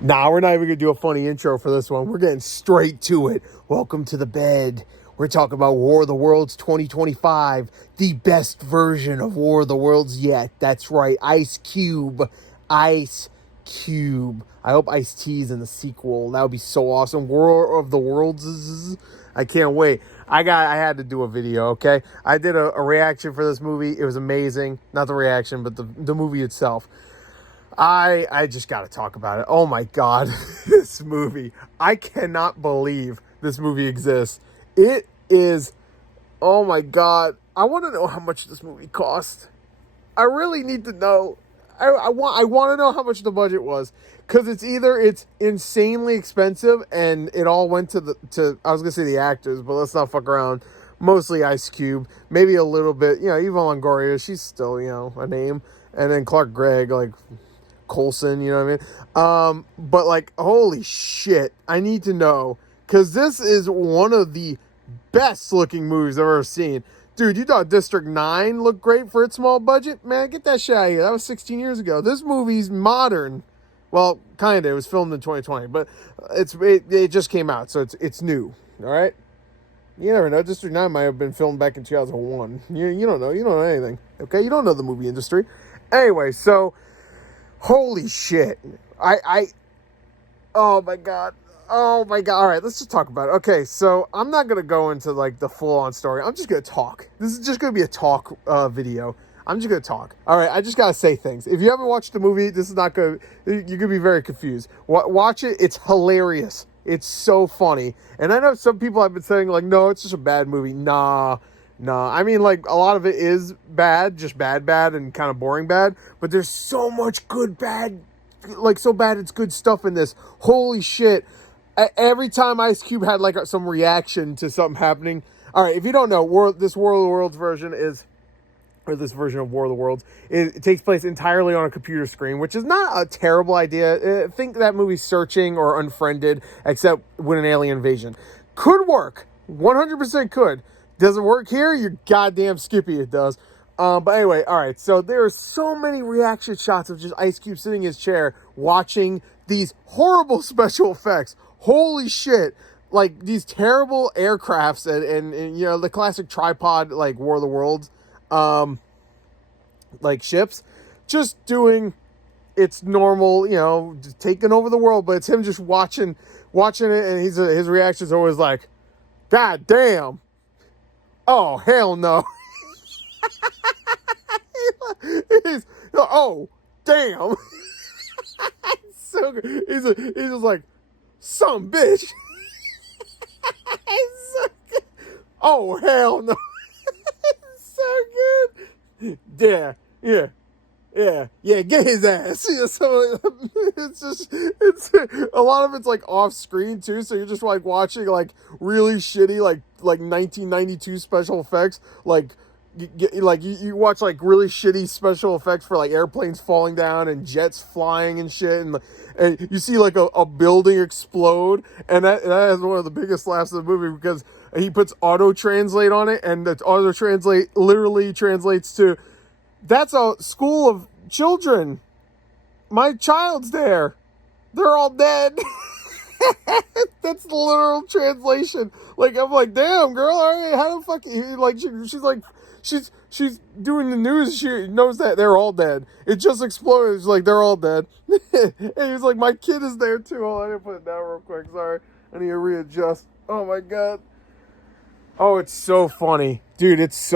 Nah, we're not even going to do a funny intro for this one. We're getting straight to it. Welcome to the bed. We're talking about War of the Worlds 2025, the best version of War of the Worlds yet. That's right, Ice Cube. Ice Cube. I hope Ice-T's in the sequel. That would be so awesome. War of the Worlds. I can't wait. I had to do a video, okay? I did a reaction for this movie. It was amazing. Not the reaction, but the movie itself. I just got to talk about it. Oh my God, this movie. I cannot believe this movie exists. It is, oh my God. I want to know how much this movie cost. I really need to know. I want to know how much the budget was. Because it's either it's insanely expensive and it all went to I was going to say the actors, but let's not fuck around. Mostly Ice Cube. Maybe a little bit, Eva Longoria, she's still, a name. And then Clark Gregg, like Coulson, you know what I mean? But like, holy shit, I need to know, because this is one of the best looking movies I've ever seen. Dude, you thought District 9 looked great for its small budget? Man, get that shit out of here. That was 16 years ago. This movie's modern. Well, kind of. It was filmed in 2020, but it just came out, so it's new. All right? You never know. District 9 might have been filmed back in 2001. You don't know. You don't know anything. Okay? You don't know the movie industry. Anyway, so holy shit. Oh my God. Oh my God. All right, let's just talk about it. Okay, so I'm not going to go into like the full on story. I'm just going to talk. This is just going to be a talk video. I'm just going to talk. All right, I just got to say things. If you haven't watched the movie, this is not going to, you're going to be very confused. Watch it. It's hilarious. It's so funny. And I know some people have been saying like, no, it's just a bad movie. Nah. I mean, like, a lot of it is bad, just bad, and kind of boring bad, but there's so much good bad, like, so bad it's good stuff in this. Holy shit. Every time Ice Cube had, like, some reaction to something happening. All right, if you don't know, this War of the Worlds version this version of War of the Worlds, it takes place entirely on a computer screen, which is not a terrible idea. Think that movie Searching or Unfriended, except with an alien invasion. Could work. 100% could. Does it work here? You're goddamn skippy it does. But anyway, all right. So there are so many reaction shots of just Ice Cube sitting in his chair watching these horrible special effects. Holy shit. Like these terrible aircrafts and the classic tripod, like War of the Worlds, like ships, just doing its normal, just taking over the world. But it's him just watching it. And his reaction's always like, God damn. Oh, hell no. Oh, damn. It's so good. He's just like, some bitch. It's so good. Oh, hell no. It's so good. Yeah, get his ass. Yeah, so it's a lot of it's like off screen too, so you're just like watching like really shitty like 1992 special effects, like you watch like really shitty special effects for like airplanes falling down and jets flying and shit, and you see like a building explode, and that is one of the biggest laughs of the movie because he puts auto translate on it, and the auto translate literally translates to, that's a school of children. My child's there. They're all dead. That's the literal translation. Like, I'm like, damn, girl, all right, how the fuck, like, she's like, she's doing the news, she knows that they're all dead. It just exploded, she's like, they're all dead. And he's like, my kid is there too. Oh, I didn't put it down real quick, sorry. I need to readjust. Oh my God. Oh, it's so funny. Dude, it's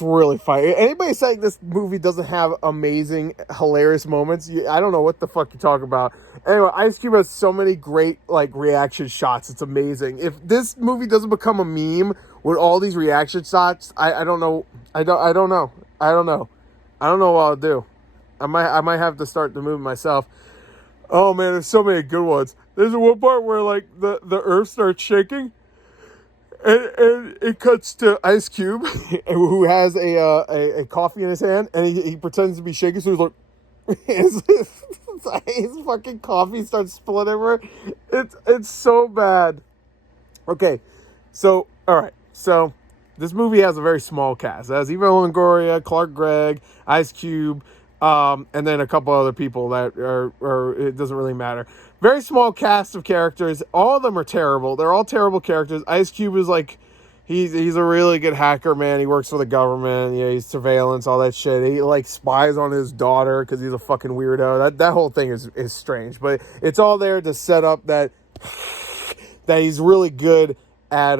really funny. Anybody saying this movie doesn't have amazing, hilarious moments, I don't know what the fuck you're talking about. Anyway, Ice Cube has so many great, like, reaction shots. It's amazing. If this movie doesn't become a meme with all these reaction shots, I don't know. I don't know. I don't know what I'll do. I might have to start the movie myself. Oh, man, there's so many good ones. There's one part where, like, the earth starts shaking. And it cuts to Ice Cube, who has a coffee in his hand, and he pretends to be shaking, so he's like, his fucking coffee starts spilling everywhere. It's so bad. Okay, so, all right, so this movie has a very small cast. It has Eva Longoria, Clark Gregg, Ice Cube, And then a couple other people that are it doesn't really matter. Very small cast of characters. All of them are terrible. They're all terrible characters. Ice Cube is like, he's a really good hacker, man. He works for the government. Yeah, he's surveillance, all that shit. He like spies on his daughter because he's a fucking weirdo. That whole thing is strange, but it's all there to set up that he's really good at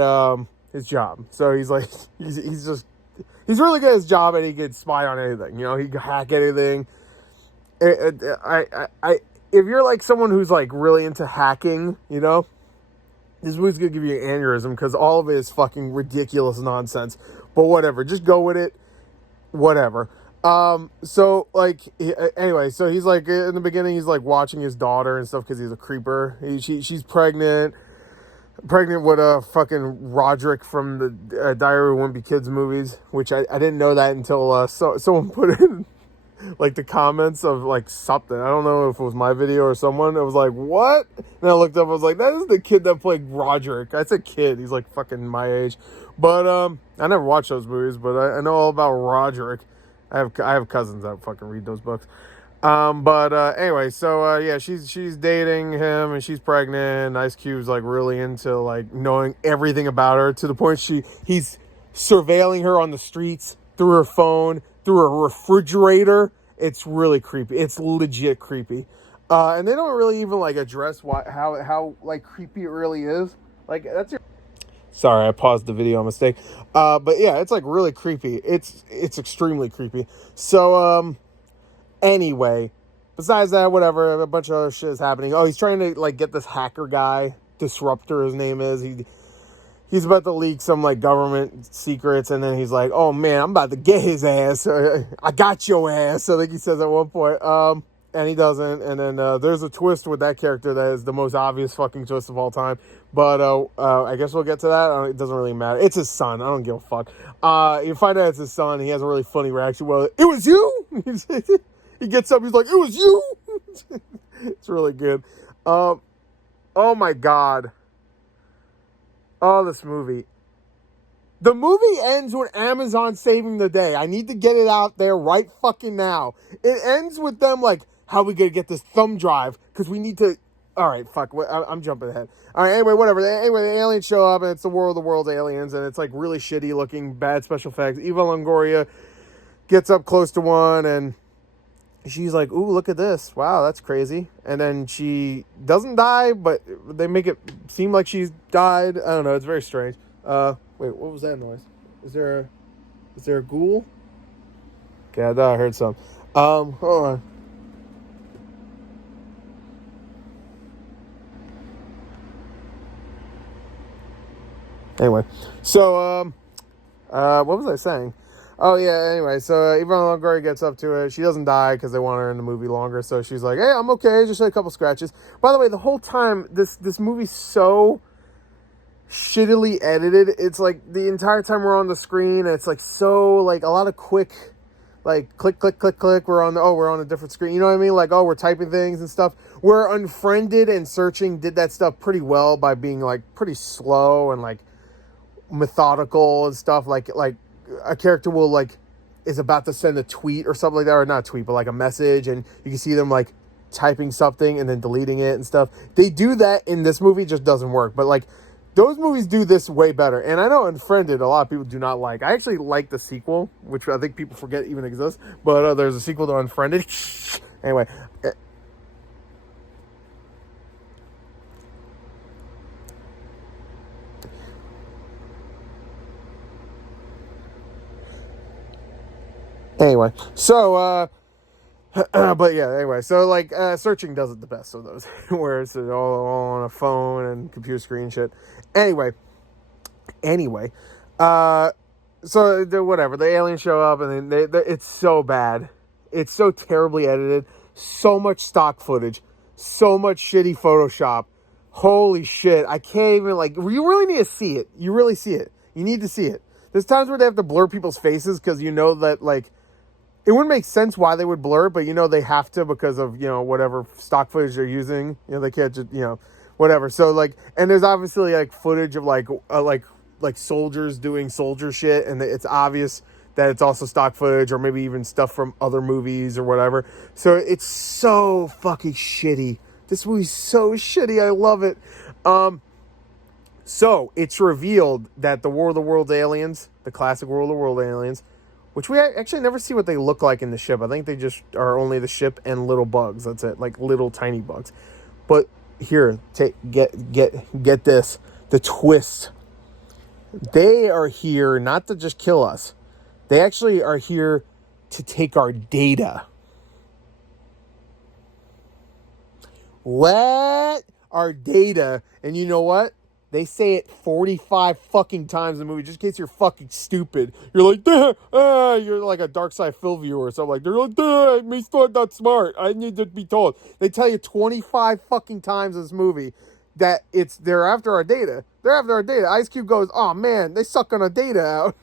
his job. So he's like he's really good at his job, and he can spy on anything. You know, he can hack anything. If you're like someone who's like really into hacking, you know, this movie's gonna give you an aneurysm because all of it is fucking ridiculous nonsense. But whatever, just go with it. Whatever. So like, anyway, so he's like in the beginning, he's like watching his daughter and stuff because he's a creeper. She's pregnant with a fucking Roderick from the Diary of Wimpy Kids movies, which I didn't know that until someone put in like the comments of like something. I don't know if it was my video or someone. It was like, what? And I looked up, I was like, that is the kid that played Roderick. That's a kid. He's like fucking my age. But I never watched those movies, but I know all about Roderick. I have cousins that fucking read those books. Anyway, so yeah, she's dating him and she's pregnant. Ice Cube's like really into like knowing everything about her to the point he's surveilling her on the streets through her phone, through a refrigerator. It's really creepy. It's legit creepy. And they don't really even like address how like creepy it really is. Like that's your. Sorry, I paused the video on mistake. But yeah, it's like really creepy. It's extremely creepy. So anyway, besides that, whatever, a bunch of other shit is happening. Oh, he's trying to like get this hacker guy, Disruptor, his name is. He's about to leak some like government secrets, and then he's like, "Oh man, I'm about to get his ass. I got your ass." I think he says at one point. And he doesn't. And then there's a twist with that character that is the most obvious fucking twist of all time. But I guess we'll get to that. It doesn't really matter. It's his son. I don't give a fuck. You find out it's his son. He has a really funny reaction. Well, it was you. He gets up. He's like, "It was you." It's really good. Oh my god. Oh, this movie. The movie ends with Amazon saving the day. I need to get it out there right fucking now. It ends with them like, how are we going to get this thumb drive? Because we need to... All right, fuck. I'm jumping ahead. All right, anyway, whatever. Anyway, the aliens show up, and it's the War of the Worlds aliens, and it's like really shitty looking, bad special effects. Eva Longoria gets up close to one, and she's like, ooh, look at this. Wow, that's crazy. And then she doesn't die, but they make it seem like she's died. I don't know. It's very strange. Wait, what was that noise? Is there a ghoul? Okay, I thought I heard some. Hold on. Anyway, so, what was I saying? Oh, yeah, anyway, so Eva Longoria gets up to it. She doesn't die because they want her in the movie longer, so she's like, hey, I'm okay, just had a couple scratches. By the way, the whole time, this movie's so shittily edited. It's like the entire time we're on the screen, it's like so, like, a lot of quick, like, click, click, click, click, we're on a different screen, you know what I mean? Like, oh, we're typing things and stuff. Where Unfriended and Searching did that stuff pretty well by being, like, pretty slow and, like, methodical and stuff. Like a character will like is about to send a tweet or something like that, or not a tweet but like a message, and you can see them like typing something and then deleting it and stuff. They do that in this movie, just doesn't work. But like those movies do this way better. And I know Unfriended a lot of people do not like. I actually like the sequel, which I think people forget even exists, but there's a sequel to Unfriended. Anyway, so, but yeah, anyway, so like, Searching does it the best of those, where it's all on a phone and computer screen shit. Anyway, so whatever, the aliens show up, and then it's so bad. It's so terribly edited, so much stock footage, so much shitty Photoshop. Holy shit, I can't even, like, you really need to see it. You really see it. You need to see it. There's times where they have to blur people's faces because you know that, like, it wouldn't make sense why they would blur, but you know they have to because of, you know, whatever stock footage they're using. You know, they can't just, you know, whatever. So, like, and there's obviously, like, footage of, like soldiers doing soldier shit, and it's obvious that it's also stock footage or maybe even stuff from other movies or whatever. So it's so fucking shitty. This movie's so shitty. I love it. So it's revealed that the War of the Worlds aliens, the classic War of the World aliens, which we actually never see what they look like in the ship. I think they just are only the ship and little bugs. That's it, like little tiny bugs. But here, get this, the twist. They are here not to just kill us. They actually are here to take our data. What? Our data. And you know what? They say it 45 fucking times in the movie, just in case you're fucking stupid. You're like, you're like a Dark Side Phil viewer or something. Like, they're like, me still not smart. I need to be told. They tell you 25 fucking times in this movie that they're after our data. They're after our data. Ice Cube goes, oh man, they suck on our data out.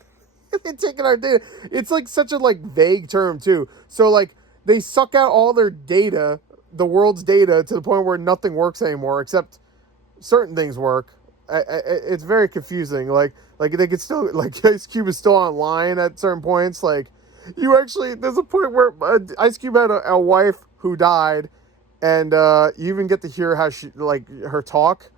They're taking our data. It's like such a like vague term too. So like they suck out all their data, the world's data, to the point where nothing works anymore except certain things work. It's very confusing. Like they could still, like, Ice Cube is still online at certain points. Like, there's a point where Ice Cube had a wife who died, and you even get to hear how she, like, her talk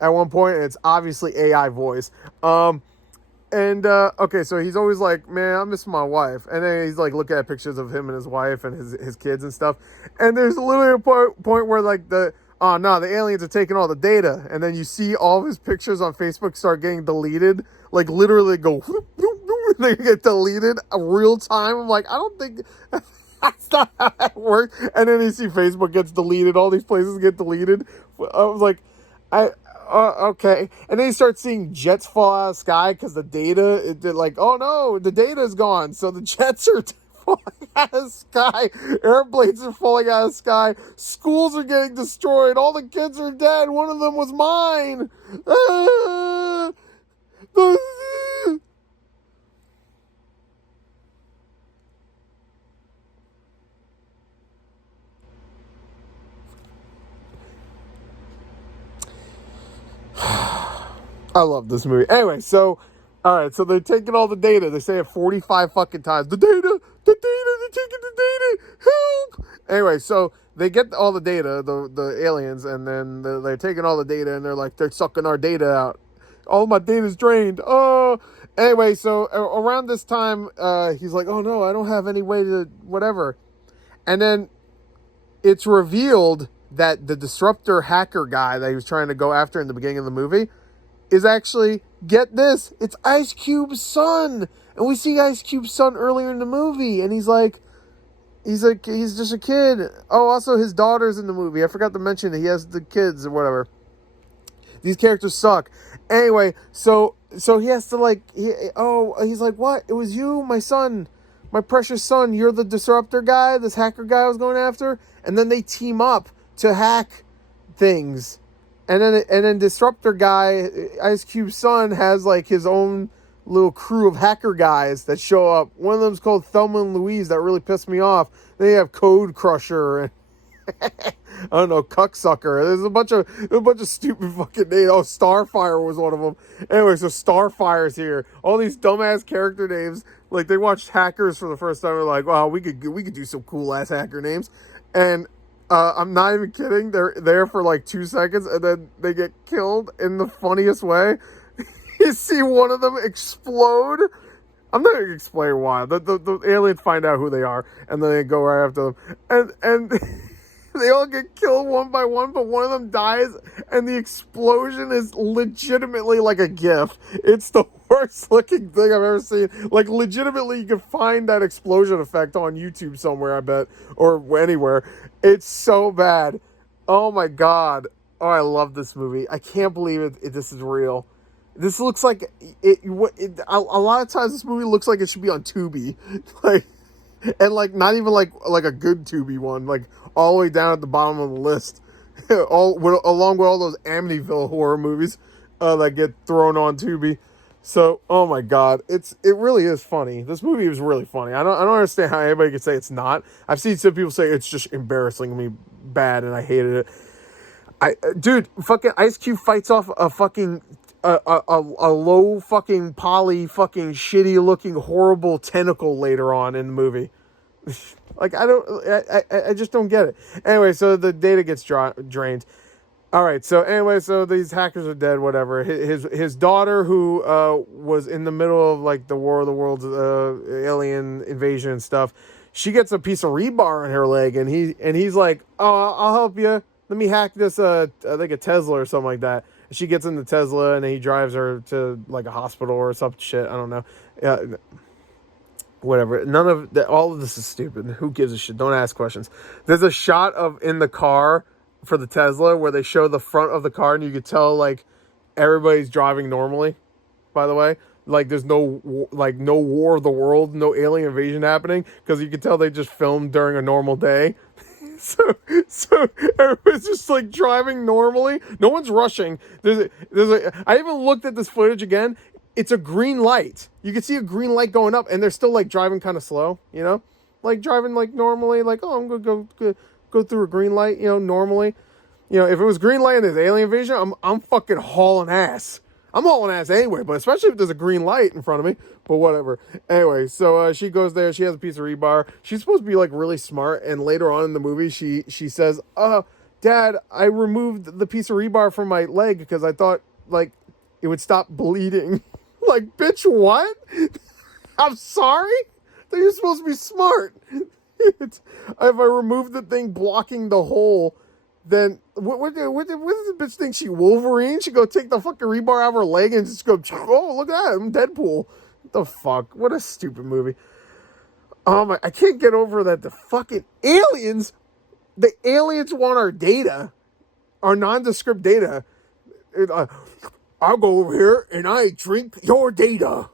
at one point, and it's obviously AI voice. Okay, so he's always like, man, I miss my wife. And then he's like looking at pictures of him and his wife and his kids and stuff. And there's literally a point where like oh no, the aliens are taking all the data. And then you see all of his pictures on Facebook start getting deleted. Like literally go, they get deleted real time. I'm like, I don't think that's not how that works. And then you see Facebook gets deleted. All these places get deleted. I was like, okay. And then you start seeing jets fall out of the sky because the data, like, oh no, the data is gone. So the jets are falling out of the sky. Airplanes are falling out of the sky. Schools are getting destroyed. All the kids are dead. One of them was mine. I love this movie. Anyway, so, alright, so they're taking all the data. They say it 45 fucking times. The data, they're taking the data, help! Anyway, so they get all the data, the aliens, and then they're taking all the data, and they're like, they're sucking our data out. All my data's drained. Oh! Anyway, so around this time, he's like, oh no, I don't have any way to whatever. And then it's revealed that the disruptor hacker guy that he was trying to go after in the beginning of the movie is actually, get this, it's Ice Cube's son. And we see Ice Cube's son earlier in the movie, and he's just a kid. Oh, also his daughter's in the movie. I forgot to mention he has the kids or whatever. These characters suck. Anyway, so he has to like, he's like, what? It was you, my son, my precious son. You're the disruptor guy, this hacker guy I was going after. And then they team up to hack things. And then Disruptor guy, Ice Cube's son, has like his own little crew of hacker guys that show up. One of them's called Thelma and Louise. That really pissed me off. Then you have Code Crusher and I don't know, Cucksucker. There's a bunch of stupid fucking names. Oh, Starfire was one of them. Anyway, so Starfire's here. All these dumbass character names. Like they watched Hackers for the first time. They're like, wow, we could do some cool ass hacker names. And I'm not even kidding. They're there for like 2 seconds and then they get killed in the funniest way. You see one of them explode. I'm not going to explain why. The aliens find out who they are and then they go right after them. And they all get killed one by one, but one of them dies and the explosion is legitimately like a GIF. It's the worst looking thing I've ever seen. Like legitimately you can find that explosion effect on YouTube somewhere, I bet, or anywhere. It's so bad. Oh my god. Oh, I love this movie. I can't believe this is real. This looks like a lot of times this movie looks like it should be on Tubi. Like, and like not even like a good Tubi one, like all the way down at the bottom of the list. Along with all those Amityville horror movies that get thrown on Tubi. So, oh my god, it really is funny. This movie is really funny. I don't understand how anybody could say it's not. I've seen some people say it's just embarrassingly bad and I hated it. Dude, fucking Ice Cube fights off a fucking a low fucking poly fucking shitty looking horrible tentacle later on in the movie. Like I just don't get it. Anyway, so the data gets drained. All right. So anyway, so these hackers are dead. Whatever. His daughter, who was in the middle of like the War of the Worlds, alien invasion and stuff, she gets a piece of rebar in her leg, and he's like, "Oh, I'll help you. Let me hack this. I think a Tesla or something like that." And she gets in the Tesla, and then he drives her to like a hospital or some shit. I don't know. Whatever. None of that. All of this is stupid. Who gives a shit? Don't ask questions. There's a shot of in the car for the Tesla where they show the front of the car, and you could tell like everybody's driving normally. By the way, like there's no War of the World, no alien invasion happening because you can tell they just filmed during a normal day. So, so everybody's just like driving normally. No one's rushing. I even looked at this footage again. It's a green light. You can see a green light going up, and they're still like driving kind of slow. You know, like driving like normally. Like, oh, I'm gonna go through a green light. You know, normally. You know, if it was green light and there's alien invasion, I'm fucking hauling ass. I'm hauling ass anyway, but especially if there's a green light in front of me. But whatever. Anyway, so she goes there. She has a piece of rebar. She's supposed to be like really smart. And later on in the movie, she says, Dad, I removed the piece of rebar from my leg because I thought like it would stop bleeding." Like, bitch, what? I'm sorry? I thought you're supposed to be smart. If I remove the thing blocking the hole, then what does the bitch think? She Wolverine? She go take the fucking rebar out of her leg and just go, oh, look at that, I'm Deadpool. What the fuck? What a stupid movie. I can't get over that the aliens want our data, our nondescript data. I'll go over here and I drink your data.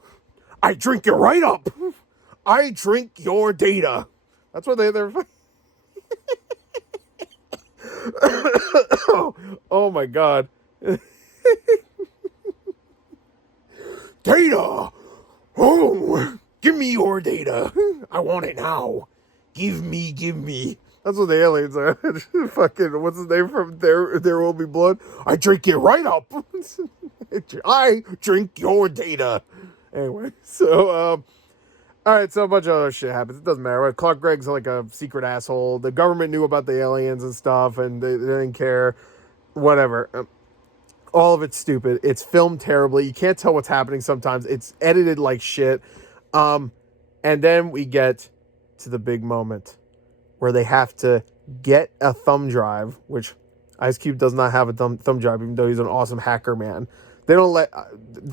I drink it right up. I drink your data. That's what they're oh my god. Data. Oh, give me your data. I want it now. Give me. That's what the aliens are. Fucking, what's his name from There Will Be Blood? I drink it right up. I drink your data. Anyway, so, all right, so a bunch of other shit happens. It doesn't matter. Right? Clark Gregg's like a secret asshole. The government knew about the aliens and stuff, and they didn't care. Whatever. All of it's stupid. It's filmed terribly. You can't tell what's happening sometimes. It's edited like shit. And then we get to the big moment where they have to get a thumb drive, which Ice Cube does not have a thumb drive, even though he's an awesome hacker man. They don't let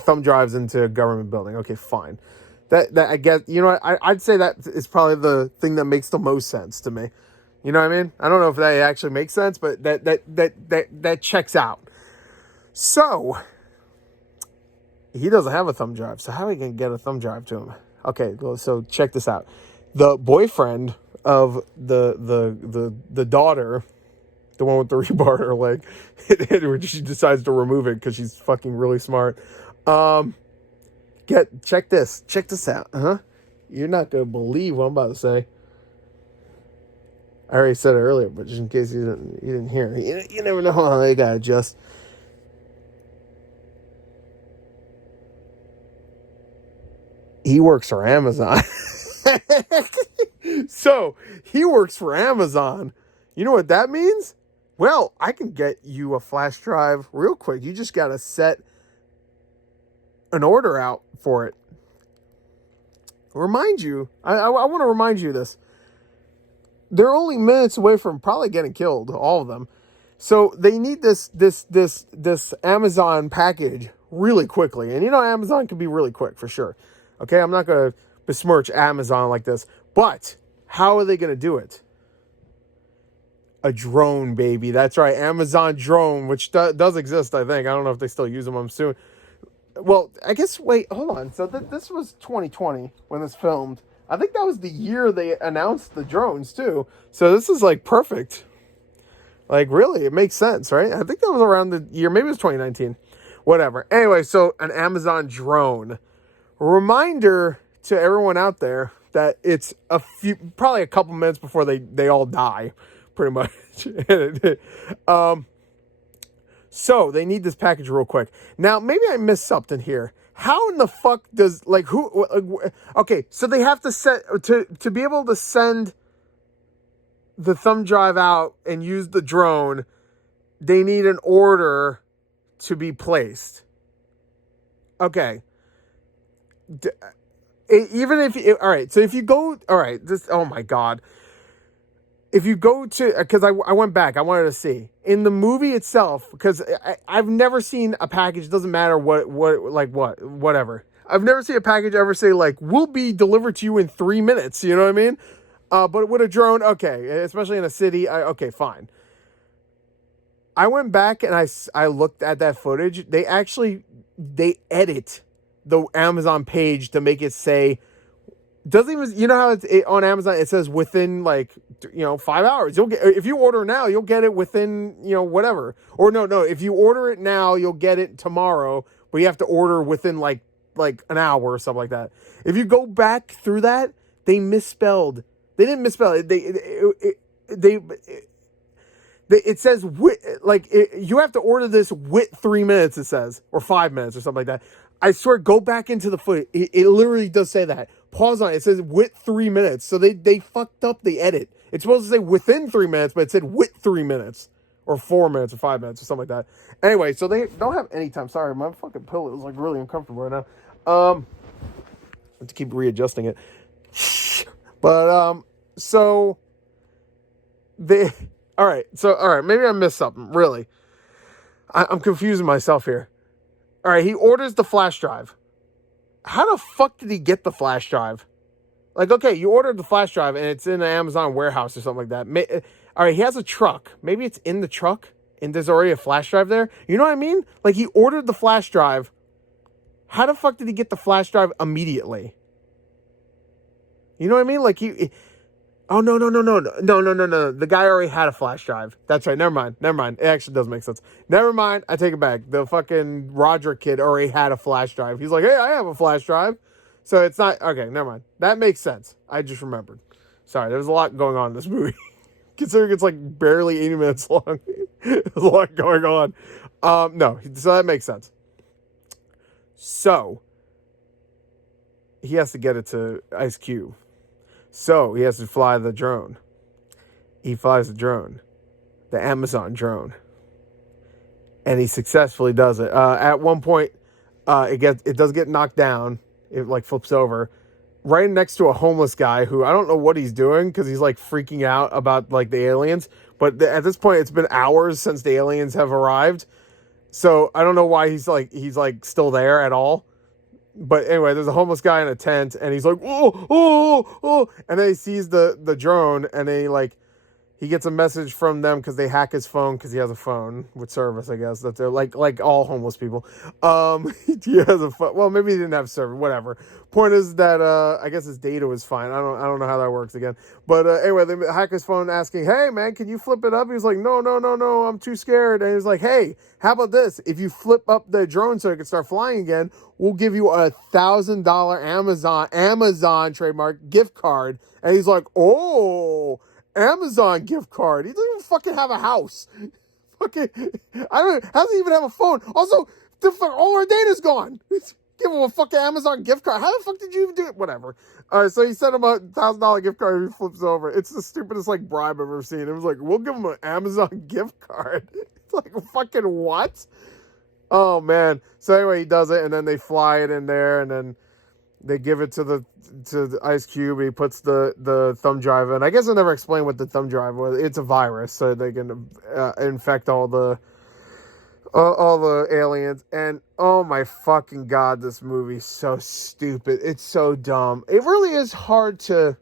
thumb drives into a government building. Okay, fine. That I guess, you know what, I'd say that is probably the thing that makes the most sense to me. You know what I mean? I don't know if that actually makes sense, but that checks out. So he doesn't have a thumb drive. So how are we gonna get a thumb drive to him? Okay, well, so check this out. The boyfriend of the daughter, the one with the rebar in her leg, she decides to remove it because she's fucking really smart. Check this out. You're not gonna believe what I'm about to say. I already said it earlier, but just in case you didn't hear, you never know how they gotta adjust. He works for Amazon. So he works for Amazon. You know what that means? Well, I can get you a flash drive real quick. You just gotta set an order out for it. Remind you, I want to remind you of this. They're only minutes away from probably getting killed, all of them. So they need this Amazon package really quickly. And you know, Amazon can be really quick for sure. Okay, I'm not going to besmirch Amazon like this. But how are they going to do it? A drone, baby. That's right, Amazon drone, which does exist, I think. I don't know if they still use them. I'm soon. Well, I guess, wait, hold on. So this was 2020 when this filmed. I think that was the year they announced the drones, too. So this is, like, perfect. Like, really, it makes sense, right? I think that was around the year. Maybe it was 2019. Whatever. Anyway, so an Amazon drone. Reminder to everyone out there that it's probably a couple minutes before they all die, pretty much. So they need this package real quick. Now, maybe I missed something here. How in the fuck does like who? Okay, so they have to set to be able to send the thumb drive out and use the drone. They need an order to be placed. Okay. Even if all right, so if you go, all right, this, oh my god, if you go to, because I went back, I wanted to see in the movie itself, because I've never seen a package, doesn't matter whatever. I've never seen a package ever say like, will be delivered to you in 3 minutes. You know what I mean? But with a drone, okay, especially in a city, okay, fine. I went back and I looked at that footage. They edit the Amazon page to make it say, doesn't even, you know how it's on Amazon it says within 5 hours. You'll get, if you order now, you'll get it within whatever. Or no, if you order it now, you'll get it tomorrow, but you have to order within like an hour or something like that. If you go back through that, they misspelled. They didn't misspell it. It says you have to order this with 3 minutes. It says, or 5 minutes or something like that. I swear, go back into the footage. It literally does say that. Pause on it. It says with 3 minutes. So they fucked up the edit. It's supposed to say within 3 minutes, but it said with 3 minutes. Or 4 minutes or 5 minutes or something like that. Anyway, so they don't have any time. Sorry, my fucking pillow is like really uncomfortable right now. I have to keep readjusting it. But so they all right, maybe I missed something, really. I'm confusing myself here. All right, he orders the flash drive. How the fuck did he get the flash drive? Like, okay, you ordered the flash drive and it's in an Amazon warehouse or something like that. All right, he has a truck. Maybe it's in the truck and there's already a flash drive there. You know what I mean? Like, he ordered the flash drive. How the fuck did he get the flash drive immediately? You know what I mean? Like, oh, no. The guy already had a flash drive. That's right. Never mind. It actually does make sense. Never mind. I take it back. The fucking Roger kid already had a flash drive. He's like, hey, I have a flash drive. So it's not, okay, never mind. That makes sense. I just remembered. Sorry, there's a lot going on in this movie. Considering it's like barely 80 minutes long. There's a lot going on. No, so that makes sense. So, he has to get it to Ice Cube. So, he has to fly the drone. He flies the drone. The Amazon drone. And he successfully does it. At one point, it does get knocked down. It like flips over. Right next to a homeless guy who I don't know what he's doing because he's like freaking out about like the aliens. But at this point, it's been hours since the aliens have arrived. So, I don't know why he's still there at all. But anyway, there's a homeless guy in a tent, and he's like, oh, and then he sees the drone, and he gets a message from them because they hack his phone because he has a phone with service, I guess. That's like all homeless people. He has a phone. Well, maybe he didn't have service, whatever. Point is that I guess his data was fine. I don't know how that works again. But anyway, they hack his phone asking, hey man, can you flip it up? He's like, no, I'm too scared. And he's like, hey, how about this? If you flip up the drone so it can start flying again, we'll give you $1,000 Amazon trademark gift card. And he's like, oh, Amazon gift card. He doesn't even fucking have a house. Fucking, hasn't even have a phone. Also, all our data's gone. Give him a fucking Amazon gift card. How the fuck did you even do it? Whatever. All right, so he sent him a $1,000 gift card and he flips over. It's the stupidest bribe I've ever seen. It was like, we'll give him an Amazon gift card. It's like, fucking what? Oh man. So anyway, he does it, and then they fly it in there, and then they give it to the Ice Cube. He puts the thumb drive in. I guess I never explained what the thumb drive was. It's a virus, so they can infect all the aliens. And oh my fucking god, this movie's so stupid. It's so dumb. It really is hard to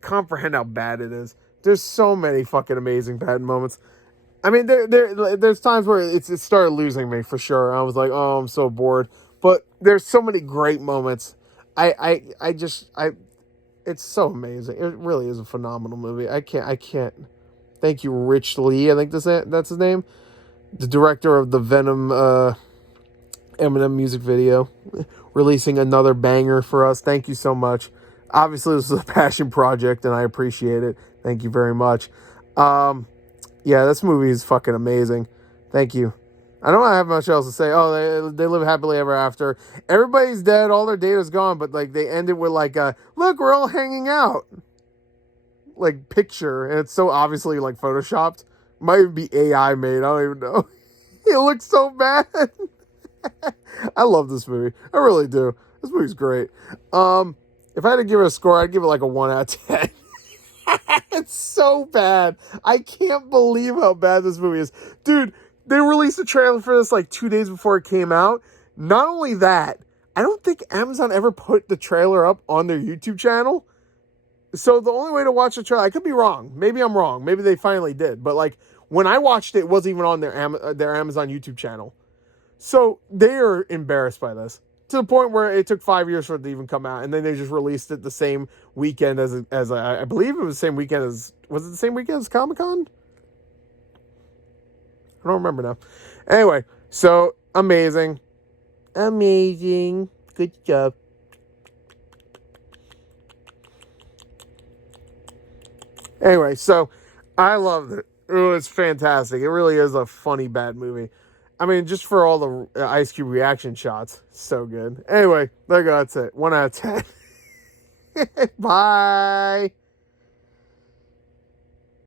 comprehend how bad it is. There's so many fucking amazing bad moments. I mean, there's times where it started losing me for sure. I was like, oh, I'm so bored. But there's so many great moments. It's so amazing. It really is a phenomenal movie. I can't. Thank you, Rich Lee. I think that's his name. The director of the Venom Eminem music video, releasing another banger for us. Thank you so much. Obviously, this is a passion project, and I appreciate it. Thank you very much. Yeah, this movie is fucking amazing. Thank you. I don't have much else to say. Oh, they live happily ever after. Everybody's dead. All their data's gone. But like they end it with like, look, we're all hanging out. Like picture, and it's so obviously like photoshopped. Might even be AI made. I don't even know. It looks so bad. I love this movie. I really do. This movie's great. If I had to give it a score, I'd give it like a 1 out of 10. It's so bad. I can't believe how bad this movie is. Dude, they released a trailer for this like 2 days before it came out. Not only that, I don't think Amazon ever put the trailer up on their YouTube channel. So the only way to watch the trailer, I could be wrong. Maybe I'm wrong. Maybe they finally did. But like when I watched it, it wasn't even on their Amazon YouTube channel. So they are embarrassed by this to the point where it took 5 years for it to even come out, and then they just released it the same weekend as I believe it was the same weekend as, was it the same weekend as Comic-Con? I don't remember now. Anyway, so amazing, good job. Anyway, so I loved it. It was fantastic. It really is a funny bad movie. I mean, just for all the Ice Cube reaction shots, so good. Anyway, there you go. That's it. 1 out of 10. Bye.